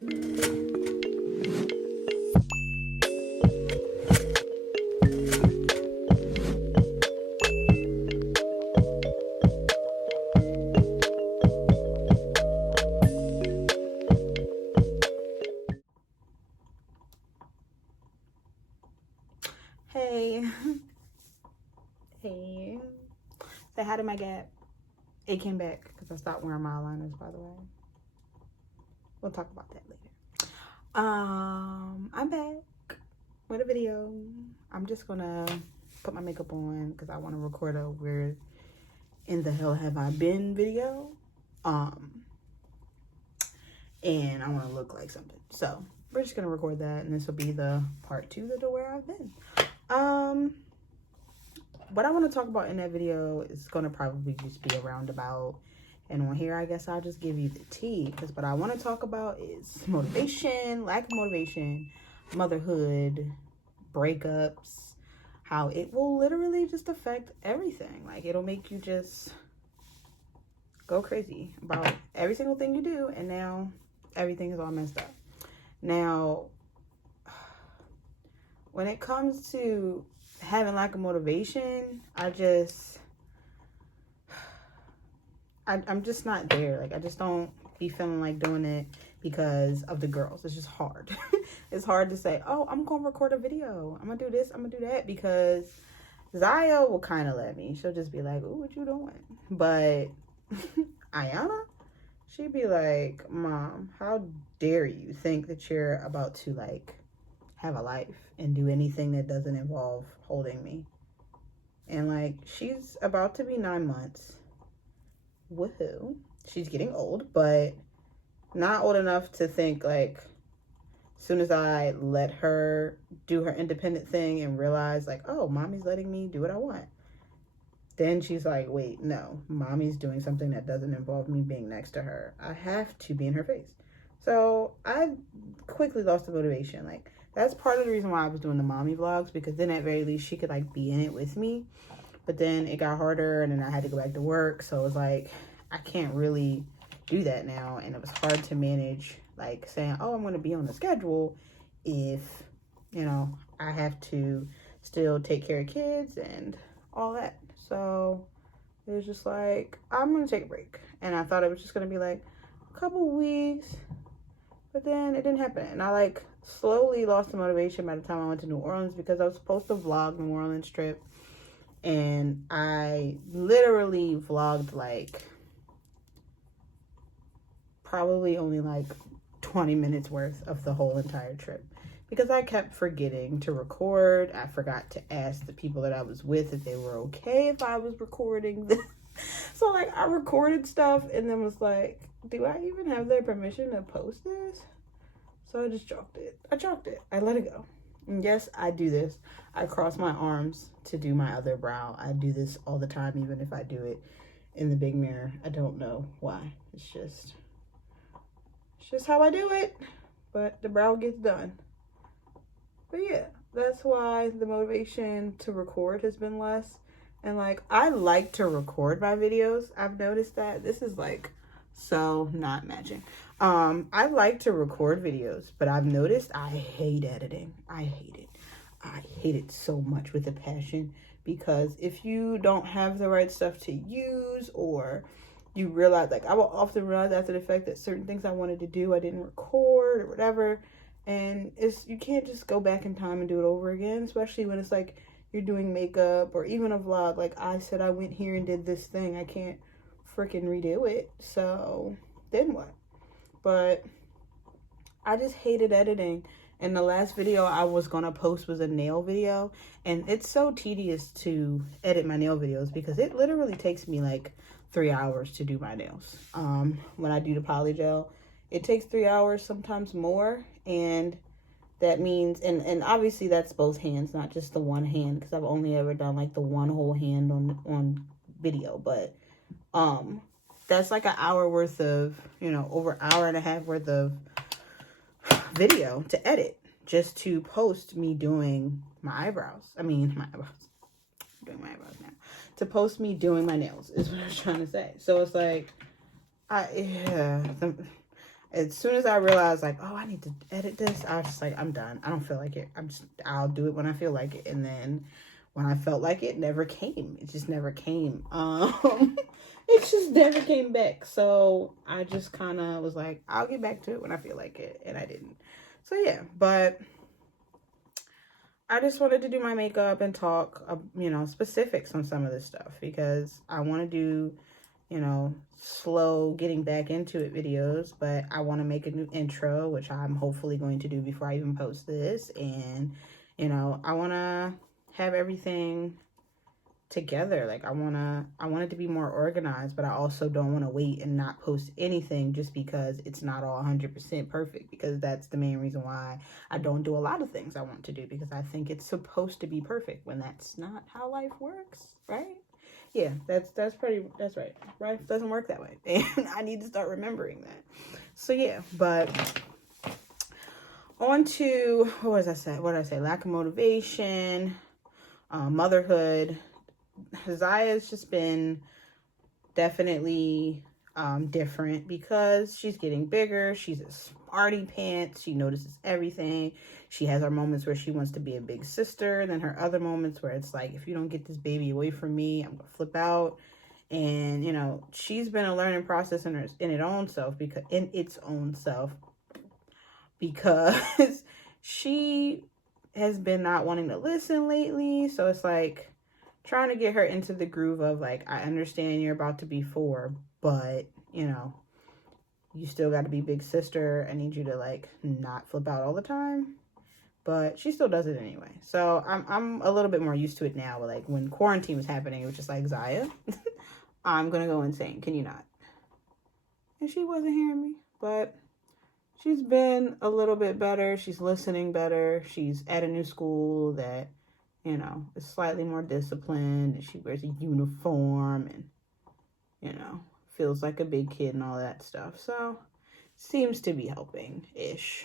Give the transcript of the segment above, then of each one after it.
Hey. Hey. Say hi to my gap. It came back because I stopped wearing my eyeliners, by the way. We'll talk about that later. I'm back with a video. I'm just gonna put my makeup on because I want to record a where in the hell have I been video. And I want to look like something. So we're just gonna record that, and this will be the part 2 of the where I've been. What I want to talk about in that video is going to probably just be a roundabout, and on here I guess I'll just give you the tea, because what I want to talk about is motivation, lack of motivation, motherhood, breakups, how it will literally just affect everything. Like, it'll make you just go crazy about every single thing you do, and now everything is all messed up. Now, when it comes to having lack of motivation, I'm just not there. Like, I just don't be feeling like doing it because of the girls. It's just hard. It's hard to say, oh, I'm gonna record a video, I'm gonna do this, I'm gonna do that, because Zaya will kind of let me. She'll just be like, ooh, what you doing? But Ayana, she'd be like, Mom, how dare you think that you're about to like have a life and do anything that doesn't involve holding me? And like, she's about to be 9 months. Woohoo. She's getting old, but not old enough to think like, as soon as I let her do her independent thing and realize like, oh, mommy's letting me do what I want, then she's like, wait, no, mommy's doing something that doesn't involve me being next to her. I have to be in her face. So I quickly lost the motivation. Like, that's part of the reason why I was doing the mommy vlogs, because then at very least she could like be in it with me. But then it got harder, and then I had to go back to work. So it was like, I can't really do that now. And it was hard to manage, like saying, oh, I'm going to be on the schedule if, you know, I have to still take care of kids and all that. So it was just like, I'm going to take a break. And I thought it was just going to be like a couple weeks, but then it didn't happen. And I like slowly lost the motivation by the time I went to New Orleans, because I was supposed to vlog New Orleans trip. And I literally vlogged like probably only like 20 minutes worth of the whole entire trip, because I kept forgetting to record. I forgot to ask the people that I was with if they were okay if I was recording this. So like, I recorded stuff and then was like, do I even have their permission to post this? So I just chalked it. I let it go. And yes, I do this. I cross my arms to do my other brow. I do this all the time, even if I do it in the big mirror. I don't know why. It's just how I do it. But the brow gets done. But yeah, that's why the motivation to record has been less. And like, I like to record my videos. I've noticed that. This is like so not matching. I like to record videos, but I've noticed I hate editing. I hate it. I hate it so much with a passion, because if you don't have the right stuff to use, or you realize, like, I will often realize after the fact that certain things I wanted to do, I didn't record or whatever. And you can't just go back in time and do it over again, especially when it's like you're doing makeup or even a vlog. Like, I said I went here and did this thing. I can't freaking redo it. So then what? But I just hated editing. And the last video I was gonna post was a nail video, and it's so tedious to edit my nail videos because it literally takes me like 3 hours to do my nails. When I do the poly gel, it takes 3 hours, sometimes more. And that means, and obviously that's both hands, not just the one hand, because I've only ever done like the one whole hand on video. But that's like an hour worth of, you know, over an hour and a half worth of video to edit, just to post me doing my eyebrows. Doing my eyebrows now. To post me doing my nails is what I was trying to say. So it's like, I as soon as I realized, like, oh, I need to edit this, I was just like, I'm done. I don't feel like it. I'll do it when I feel like it. And then when I felt like it, never came. It just never came. It just never came back. So I just kind of was like, I'll get back to it when I feel like it. And I didn't. So yeah, but I just wanted to do my makeup and talk, you know, specifics on some of this stuff, because I want to do, you know, slow getting back into it videos, but I want to make a new intro, which I'm hopefully going to do before I even post this. And, you know, I want to have everything together. Like, I want it to be more organized, but I also don't want to wait and not post anything just because it's not all 100% perfect, because that's the main reason why I don't do a lot of things I want to do, because I think it's supposed to be perfect when that's not how life works, right? Yeah, that's right. Life doesn't work that way. And I need to start remembering that. So yeah, but on to, what did I say? Lack of motivation, motherhood. Zaya's just been definitely different because she's getting bigger. She's a smarty pants. She notices everything. She has her moments where she wants to be a big sister, then her other moments where it's like, if you don't get this baby away from me, I'm gonna flip out. And you know, she's been a learning process in its own self, because she has been not wanting to listen lately. So it's like trying to get her into the groove of like, I understand you're about to be 4, but you know, you still got to be big sister. I need you to like not flip out all the time. But she still does it anyway. So I'm a little bit more used to it now. But like when quarantine was happening, it was just like, Zaya, I'm gonna go insane. Can you not? And she wasn't hearing me. But she's been a little bit better. She's listening better. She's at a new school that, you know, is slightly more disciplined. And she wears a uniform and, you know, feels like a big kid and all that stuff. So seems to be helping-ish.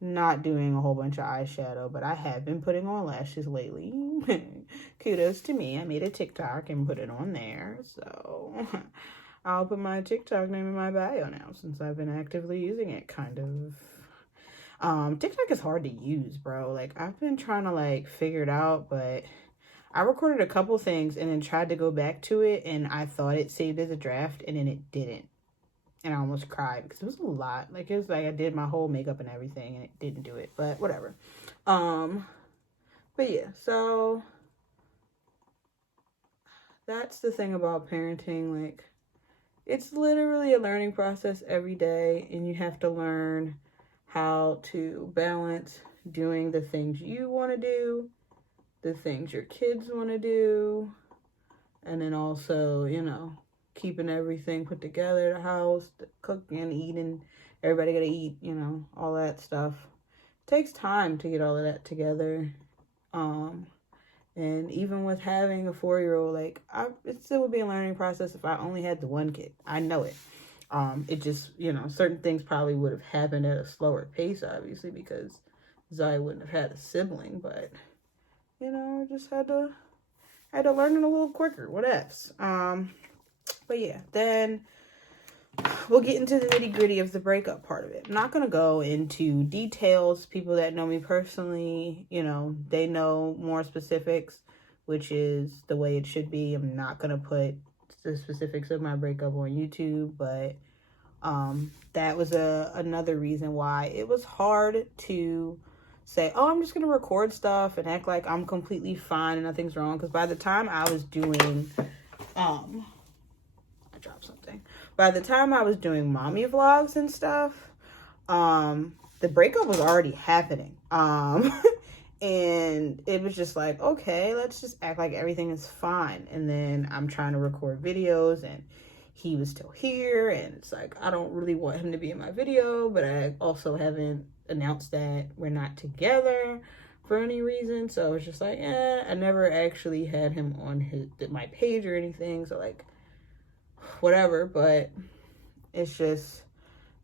Not doing a whole bunch of eyeshadow, but I have been putting on lashes lately. Kudos to me. I made a TikTok and put it on there. So I'll put my TikTok name in my bio now, since I've been actively using it, kind of. TikTok is hard to use, bro. Like, I've been trying to like figure it out, but I recorded a couple things and then tried to go back to it, and I thought it saved as a draft, and then it didn't. And I almost cried because it was a lot. Like, it was like I did my whole makeup and everything and it didn't do it, but whatever. But yeah, so that's the thing about parenting. Like, it's literally a learning process every day, and you have to learn how to balance doing the things you want to do, the things your kids want to do, and then also, you know, keeping everything put together, the house, the cooking, eating, everybody gotta eat, you know, all that stuff. It takes time to get all of that together. And even with having a 4-year-old, like, it still would be a learning process if I only had the one kid. I know it. It just, you know, certain things probably would have happened at a slower pace, obviously, because Zaya wouldn't have had a sibling, but, you know, I just had to learn it a little quicker. What else? But yeah, then we'll get into the nitty gritty of the breakup part of it. I'm not going to go into details. People that know me personally, you know, they know more specifics, which is the way it should be. I'm not going to put the specifics of my breakup on YouTube, but that was another reason why it was hard to say, oh, I'm just going to record stuff and act like I'm completely fine and nothing's wrong. Because by the time I was doing, by the time I was doing mommy vlogs and stuff, the breakup was already happening. And it was just like, okay, let's just act like everything is fine. And then I'm trying to record videos and he was still here. And it's like, I don't really want him to be in my video, but I also haven't announced that we're not together for any reason. So it's just like, I never actually had him on my page or anything. So like, whatever, but it's just,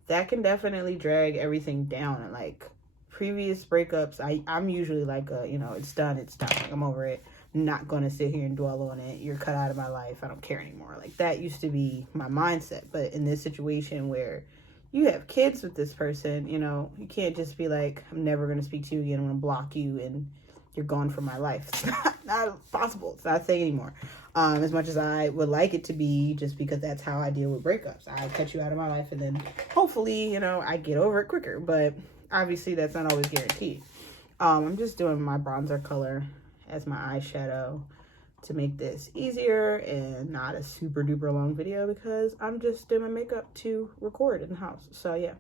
that can definitely drag everything down. And like previous breakups, I'm usually like, you know, it's done. Like, I'm over it. I'm not going to sit here and dwell on it. You're cut out of my life. I don't care anymore. Like, that used to be my mindset. But in this situation where you have kids with this person, you know, you can't just be like, I'm never going to speak to you again. I'm going to block you and you're gone from my life. It's not possible. It's not a thing anymore. As much as I would like it to be, just because that's how I deal with breakups. I cut you out of my life and then hopefully, you know, I get over it quicker. But obviously that's not always guaranteed. I'm just doing my bronzer color as my eyeshadow to make this easier and not a super duper long video, because I'm just doing my makeup to record in the house. So yeah,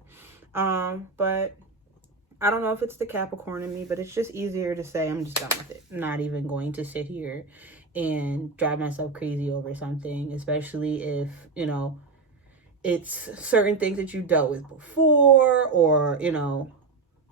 but I don't know if it's the Capricorn in me, but it's just easier to say I'm just done with it. I'm not even going to sit here and drive myself crazy over something, especially if, you know, it's certain things that you dealt with before, or, you know,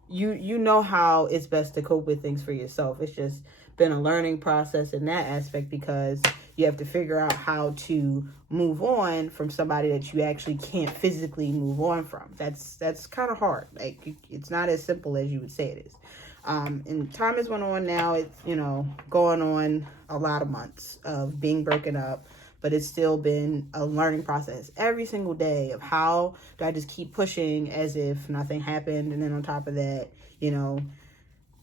you know how it's best to cope with things for yourself. It's just been a learning process in that aspect, because you have to figure out how to move on from somebody that you actually can't physically move on from. That's kind of hard. Like, it's not as simple as you would say it is. And time has went on now. It's, you know, going on a lot of months of being broken up, but it's still been a learning process every single day of how do I just keep pushing as if nothing happened. And then on top of that, you know,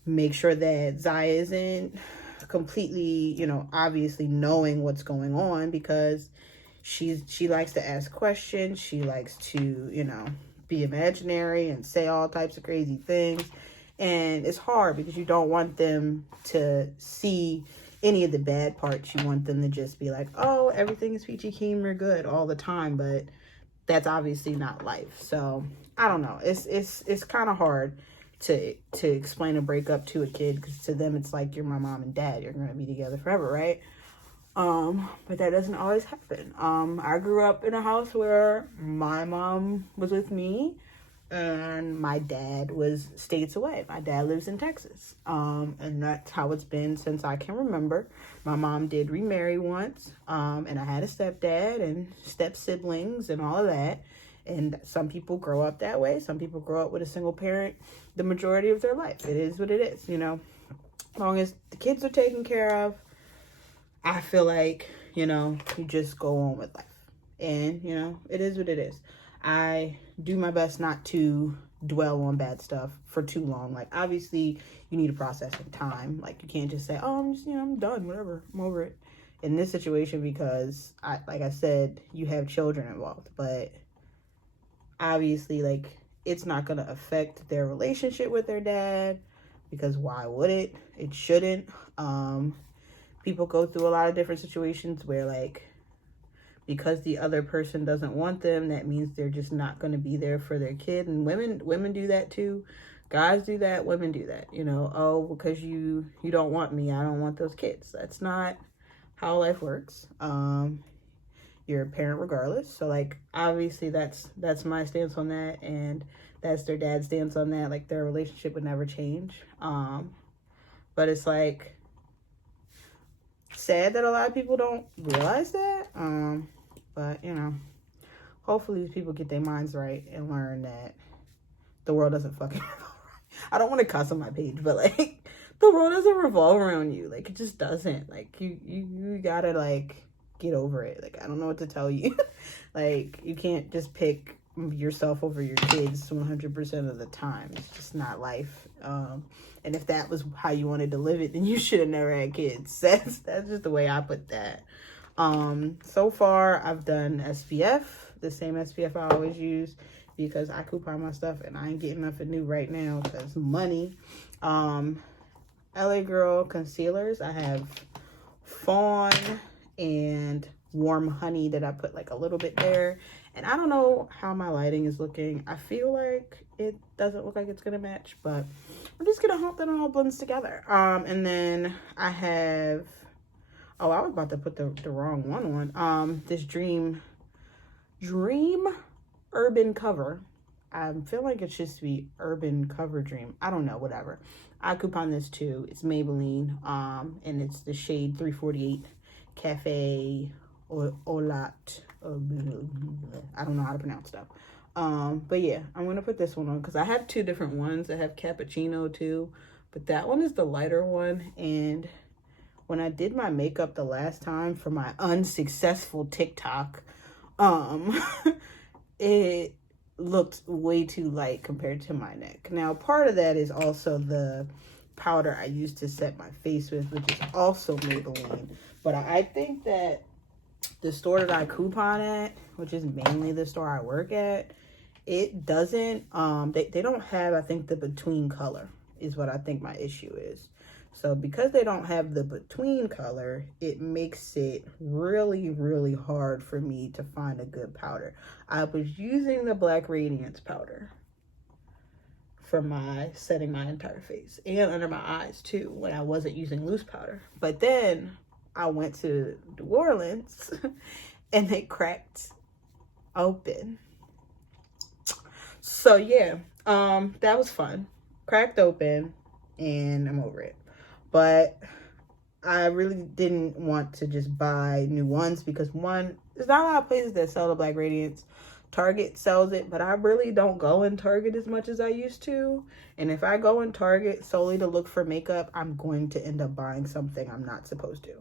make sure that Zaya isn't completely, you know, obviously knowing what's going on, because she likes to ask questions. She likes to, you know, be imaginary and say all types of crazy things. And it's hard because you don't want them to see any of the bad parts. You want them to just be like, oh, everything is peachy keen, we're good all the time. But that's obviously not life. So I don't know. It's kind of hard to explain a breakup to a kid, because to them it's like, you're my mom and dad, you're gonna be together forever, right? But that doesn't always happen. I grew up in a house where my mom was with me and my dad was states away. My dad lives in Texas, and that's how it's been since I can remember. My mom did remarry once, and I had a stepdad and step siblings and all of that. And some people grow up that way. Some people grow up with a single parent the majority of their life. It is what it is, you know. As long as the kids are taken care of, I feel like, you know, you just go on with life. And, you know, it is what it is. I do my best not to dwell on bad stuff for too long. Like, obviously, you need to process in time. Like, you can't just say, oh, I'm just, you know, I'm done, whatever, I'm over it. In this situation, because, like I said, you have children involved. But obviously, like, it's not going to affect their relationship with their dad, because why would it? It shouldn't. People go through a lot of different situations where, like, because the other person doesn't want them, that means they're just not going to be there for their kid. And women do that too. Guys do that, women do that. You know, oh, because you don't want me, I don't want those kids. That's not how life works. You're a parent regardless. So, like, obviously that's my stance on that, and that's their dad's stance on that. Like, their relationship would never change. But it's like sad that a lot of people don't realize that. But, you know, hopefully these people get their minds right and learn that the world doesn't fucking revolve around. I don't want to cuss on my page, but, like, the world doesn't revolve around you. Like, it just doesn't. Like, you gotta, like, get over it. Like, I don't know what to tell you. Like, you can't just pick yourself over your kids 100% of the time. It's just not life. And if that was how you wanted to live it, then you should have never had kids. That's just the way I put that. So far I've done SPF, the same SPF I always use, because I coupon my stuff and I ain't getting nothing new right now because money. LA Girl concealers, I have Fawn and Warm Honey that I put like a little bit there. And I don't know how my lighting is looking. I feel like it doesn't look like it's gonna match, but I'm just gonna hope that it all blends together. And then I have, oh, I was about to put the wrong one on. This Dream Urban Cover. I feel like it should be Urban Cover Dream. I don't know, whatever. I coupon this too. It's Maybelline, and it's the shade 348 Cafe Olat. I don't know how to pronounce stuff. But yeah, I'm gonna put this one on because I have two different ones. I have Cappuccino too, but that one is the lighter one. And when I did my makeup the last time for my unsuccessful TikTok, it looked way too light compared to my neck. Now, part of that is also the powder I used to set my face with, which is also Maybelline. But I think that the store that I coupon at, which is mainly the store I work at, it doesn't, they don't have, I think, the between color is what I think my issue is. So because they don't have the between color, it makes it really, really hard for me to find a good powder. I was using the Black Radiance powder for my setting my entire face and under my eyes too when I wasn't using loose powder. But then I went to New Orleans and they cracked open. So yeah, that was fun. Cracked open and I'm over it. But I really didn't want to just buy new ones because one, there's not a lot of places that sell the Black Radiance. Target sells it, but I really don't go in Target as much as I used to. And if I go in Target solely to look for makeup, I'm going to end up buying something I'm not supposed to.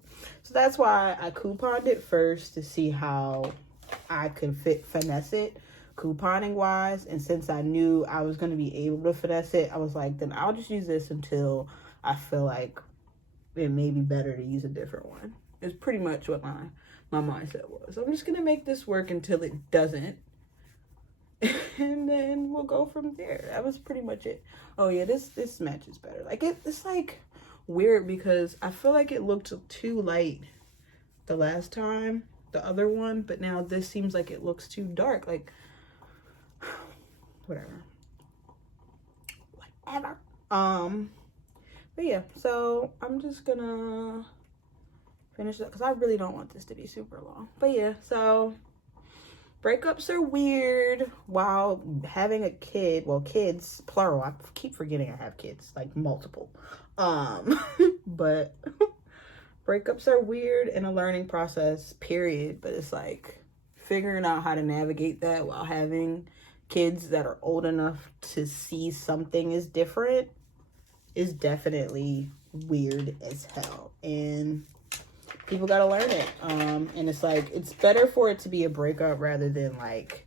So that's why I couponed it first to see how I could finesse it couponing wise. And since I knew I was going to be able to finesse it, I was like, then I'll just use this until I feel like it may be better to use a different one. It's pretty much what my mindset was. I'm just going to make this work until it doesn't. And then we'll go from there. That was pretty much it. Oh yeah, this matches better. Like it's like weird because I feel like it looked too light the last time, the other one, but now this seems like it looks too dark. Like whatever. But yeah, so I'm just gonna finish that because I really don't want this to be super long. But yeah, so breakups are weird while having a kid. Well, kids, plural. I keep forgetting I have kids, like multiple. But breakups are weird and a learning process, period. But it's like figuring out how to navigate that while having kids that are old enough to see something is different is definitely weird as hell. And people gotta learn it. And it's like, it's better for it to be a breakup rather than like,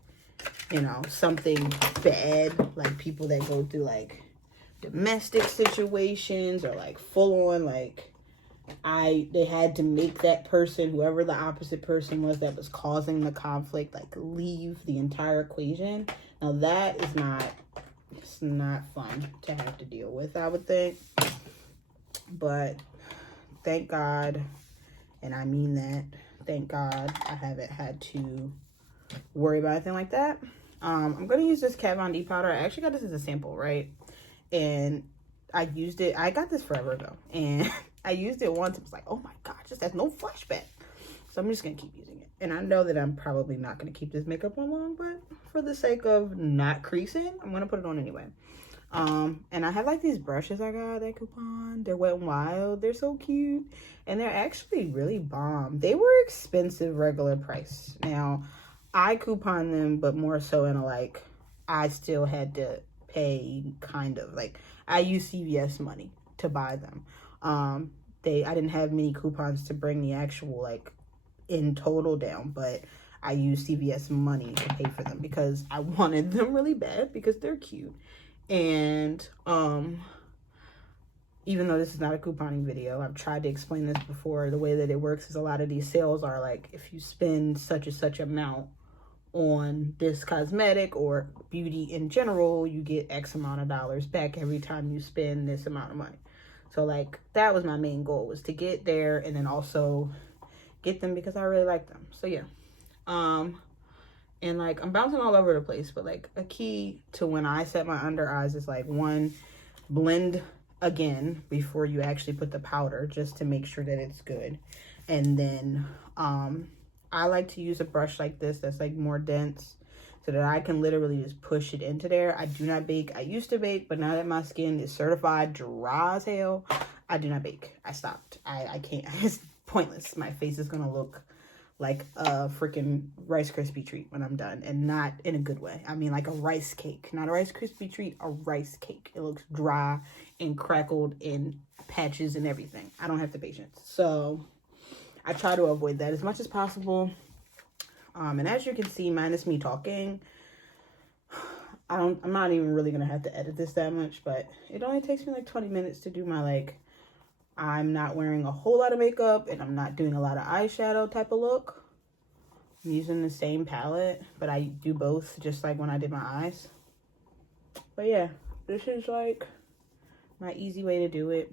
you know, something bad, like people that go through like domestic situations or like full on like they had to make that person, whoever the opposite person was that was causing the conflict, like leave the entire equation. Now that is it's not fun to have to deal with, I would think. But thank God, and I mean that, thank God I haven't had to worry about anything like that. I'm going to use this Kat Von D powder. I actually got this as a sample, right? And I used it. I got this forever ago. And I used it once. It was like, oh my gosh, this has no flashback. So I'm just going to keep using it. And I know that I'm probably not going to keep this makeup on long, but for the sake of not creasing, I'm going to put it on anyway. And I have like these brushes I got that coupon. They're Wet n Wild. They're so cute. And they're actually really bomb. They were expensive regular price. Now, I coupon them, but more so in a like, I still had to pay kind of. Like, I use CVS money to buy them. I didn't have many coupons to bring the actual like in total down, but I used CVS money to pay for them because I wanted them really bad because they're cute. And even though this is not a couponing video, I've tried to explain this before. The way that it works is a lot of these sales are like, if you spend such and such amount on this cosmetic or beauty in general, you get X amount of dollars back every time you spend this amount of money. So like that was my main goal, was to get there and then also get them because I really like them. So yeah. And like I'm bouncing all over the place, but like a key to when I set my under eyes is like, one, blend again before you actually put the powder, just to make sure that it's good. And then I like to use a brush like this that's like more dense so that I can literally just push it into there. I do not bake. I used to bake, but now that my skin is certified dry as hell, I do not bake. I stopped. I can't. It's pointless. My face is gonna look like a freaking Rice Krispie treat when I'm done, and not in a good way. I mean like a rice cake, not a Rice Krispie treat, a rice cake. It looks dry and crackled in patches and everything. I don't have the patience. So I try to avoid that as much as possible. And as you can see, minus me talking, I'm not even really gonna have to edit this that much, but it only takes me like 20 minutes to do my, like, I'm not wearing a whole lot of makeup and I'm not doing a lot of eyeshadow type of look. I'm using the same palette, but I do both just like when I did my eyes. But yeah, this is like my easy way to do it.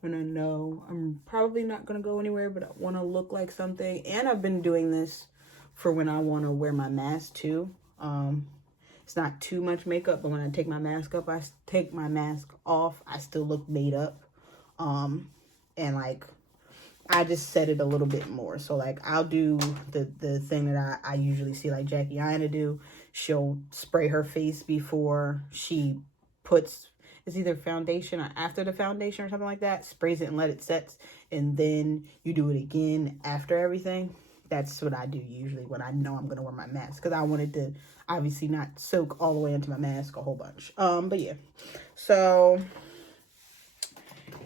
When I know I'm probably not gonna go anywhere, but I want to look like something. And I've been doing this for when I want to wear my mask too. It's not too much makeup, but when I take my mask up, I take my mask off, I still look made up. And like, I just set it a little bit more. So like, I'll do the thing that I usually see like Yakira do. She'll spray her face before she puts, it's either foundation or after the foundation or something like that, sprays it and let it set, and then you do it again after everything. That's what I do usually when I know I'm going to wear my mask, because I wanted to obviously not soak all the way into my mask a whole bunch. But yeah, so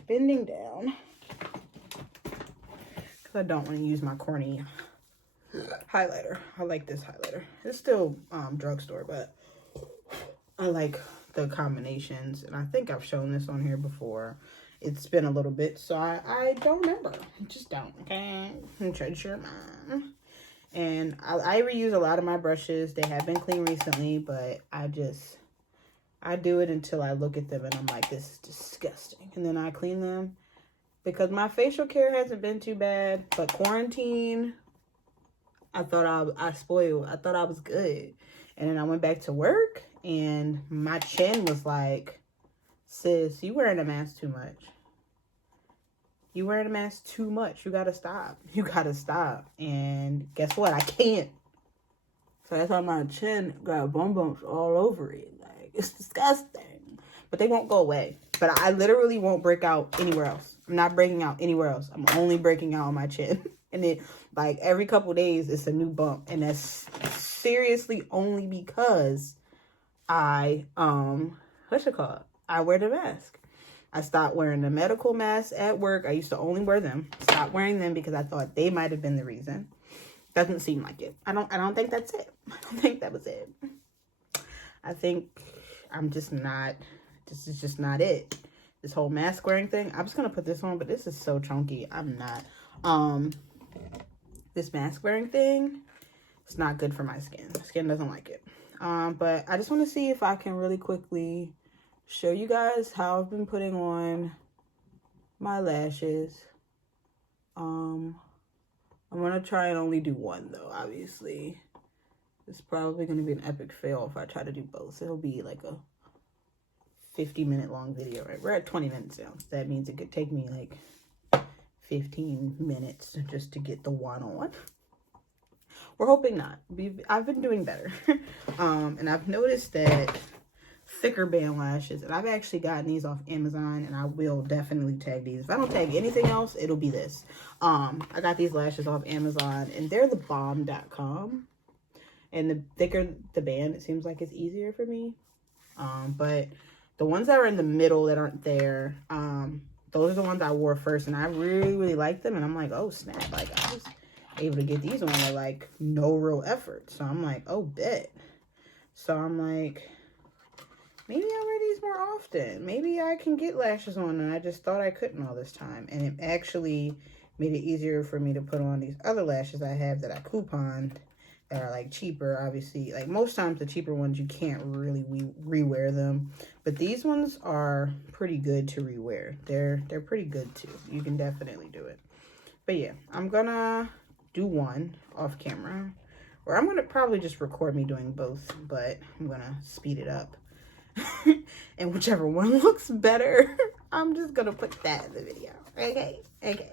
bending down, because I don't want to use my corny highlighter. I like this highlighter. It's still drugstore, but I like the combinations, and I think I've shown this on here before. It's been a little bit, so I don't remember. Just don't, okay? Treasure your mind. And I reuse a lot of my brushes. They have been clean recently, but I do it until I look at them and I'm like, this is disgusting. And then I clean them, because my facial care hasn't been too bad, but quarantine, I thought I spoiled. I thought I was good. And then I went back to work and my chin was like, sis, you wearing a mask too much. You wearing a mask too much. You gotta stop. You gotta stop. And guess what? I can't. So that's why my chin got bum bumps all over it. Like, it's disgusting. But they won't go away. But I literally won't break out anywhere else. I'm not breaking out anywhere else. I'm only breaking out on my chin. And then, like, every couple days, it's a new bump. And that's seriously only because I, what's it called? I wear the mask. I stopped wearing the medical masks at work. I used to only wear them. Stopped wearing them because I thought they might have been the reason. Doesn't seem like it. I don't think that's it. I don't think that was it. I think I'm just not, this is just not it. This whole mask wearing thing. I'm just going to put this on, but this is so chunky. I'm not. This mask wearing thing, it's not good for my skin. My skin doesn't like it. But I just want to see if I can really quickly show you guys how I've been putting on my lashes. I'm going to try and only do one though, obviously. It's probably going to be an epic fail if I try to do both. It'll be like a 50-minute long video, right? We're at 20 minutes now. So that means it could take me like 15 minutes just to get the one on. We're hoping not. I've been doing better. And I've noticed that thicker band lashes, and I've actually gotten these off Amazon, and I will definitely tag these. If I don't tag anything else, it'll be this. I got these lashes off Amazon, and they're the bomb.com. And the thicker the band, it seems like it's easier for me. But the ones that are in the middle that aren't there, those are the ones I wore first, and I really, really like them. And I'm like, oh, snap. Like, I was able to get these on with, like, no real effort. So I'm like, oh, bet. So I'm like, maybe I'll wear these more often. Maybe I can get lashes on, and I just thought I couldn't all this time. And it actually made it easier for me to put on these other lashes I have that I couponed that are, like, cheaper. Obviously, like, most times the cheaper ones, you can't really rewear them. But these ones are pretty good to rewear. They're pretty good, too. You can definitely do it. But, yeah, I'm gonna do one off camera. Or I'm gonna probably just record me doing both, but I'm gonna speed it up. And whichever one looks better, I'm just gonna put that in the video. Okay? Okay.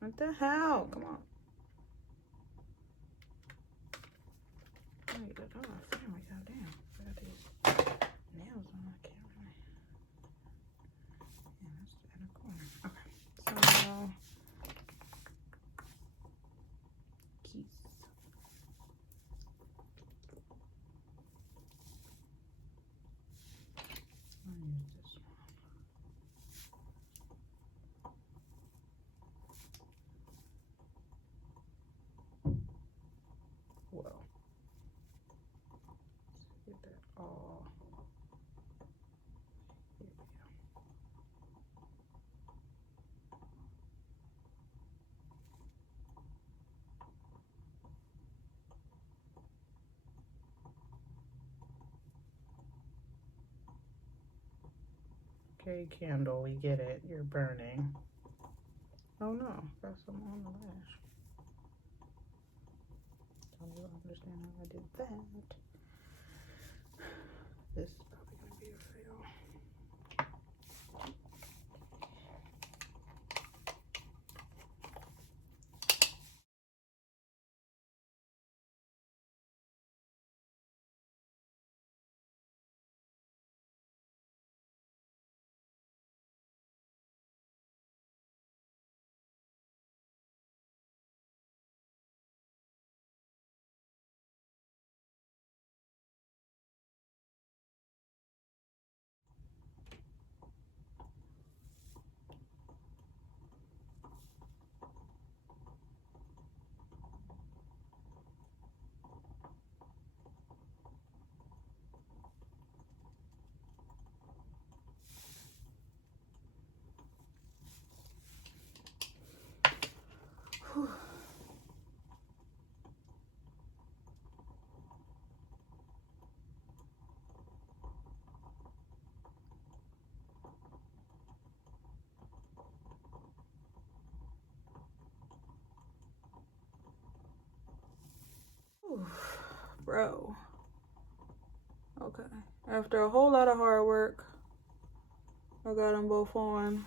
What the hell? Come on. Get it off. There we go. Damn. I got these nails on my camera. Yeah, that's in the corner. Okay. So, keys. I'll use this one. Okay, candle, we get it. You're burning. Oh no, got some on the lash. Don't you understand how I did that? This is probably gonna be a fail. Whew. Bro. Okay. After a whole lot of hard work, I got them both on.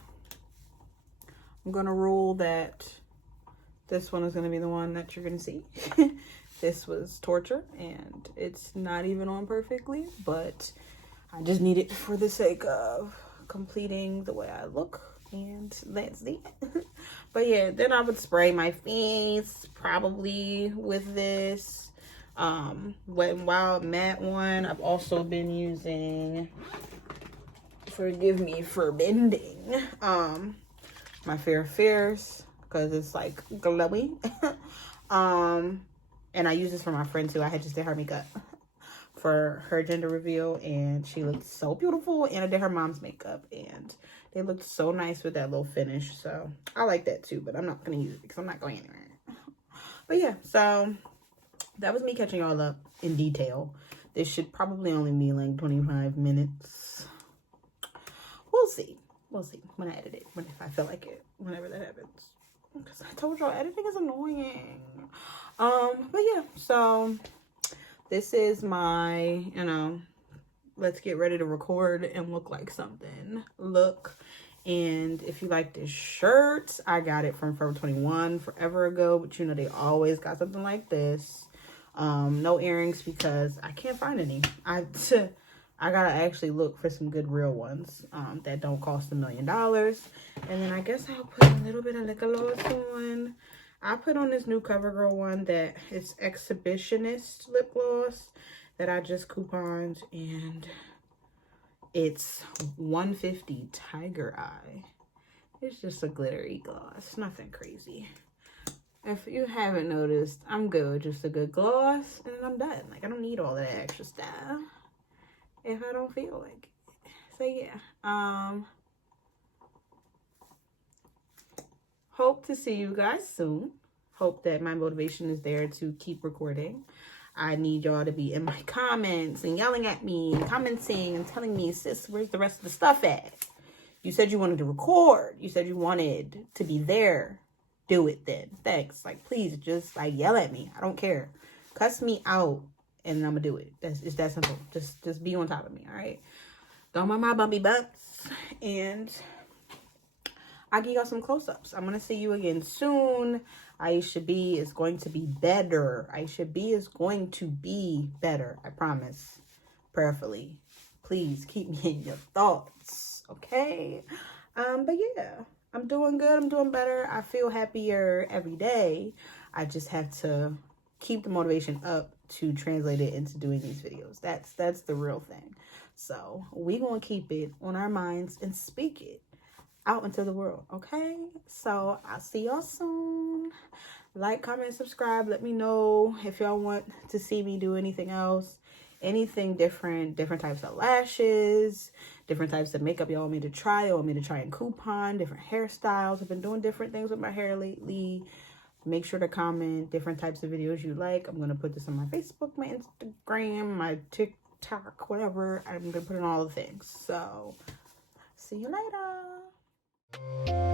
I'm gonna rule that this one is gonna be the one that you're gonna see. This was torture and it's not even on perfectly, but I just need it for the sake of completing the way I look, and that's it. But yeah, then I would spray my face probably with this. Wet n Wild matte one. I've also been using, forgive me for bending, my Fair Fairs, because it's like glowy. And I use this for my friend too. I had just did her makeup for her gender reveal, and she looked so beautiful. And I did her mom's makeup, and they looked so nice with that little finish. So I like that too, but I'm not gonna use it because I'm not going anywhere. But yeah, so that was me catching y'all up in detail. This should probably only be like 25 minutes. We'll see. We'll see when I edit it, if I feel like it, whenever that happens. Because I told y'all editing is annoying. But yeah, so this is my, let's get ready to record and look like something look. And if you like this shirt, I got it from Forever 21 forever ago, but they always got something like this. No earrings because I can't find any. I gotta actually look for some good real ones that don't cost $1 million. And then I guess I'll put a little bit of lip gloss on. I put on this new CoverGirl one that is Exhibitionist lip gloss that I just couponed, and it's $150 Tiger Eye. It's just a glittery gloss, nothing crazy. If you haven't noticed, I'm good, just a good gloss, and then I'm done. Like, I don't need all that extra stuff if I don't feel like it. So yeah, hope to see you guys soon. Hope that my motivation is there to keep recording. I need y'all to be in my comments and yelling at me and commenting and telling me, sis, where's the rest of the stuff at? You said you wanted to record. You said you wanted to be there. Do it then. Thanks. Like, please just like yell at me. I don't care. Cuss me out and I'm gonna do it. It's that simple. Just be on top of me, all right? Don't mind my bumpy butts. And I'll give y'all some close-ups. I'm gonna see you again soon. Iesha B is going to be better. Iesha B is going to be better. I promise. Prayerfully. Please keep me in your thoughts. Okay? But yeah. I'm doing good. I'm doing better. I feel happier every day. I just have to keep the motivation up to translate it into doing these videos. That's the real thing. So we gonna keep it on our minds and speak it out into the world, okay? So I'll see y'all soon. Like, comment, subscribe. Let me know if y'all want to see me do anything else, anything different types of lashes, different types of makeup y'all want me to try. Y'all want me to try and coupon, different hairstyles. I've been doing different things with my hair lately. Make sure to comment different types of videos you like. I'm going to put this on my Facebook, my Instagram, my TikTok, whatever. I'm going to put in all the things. So See you later.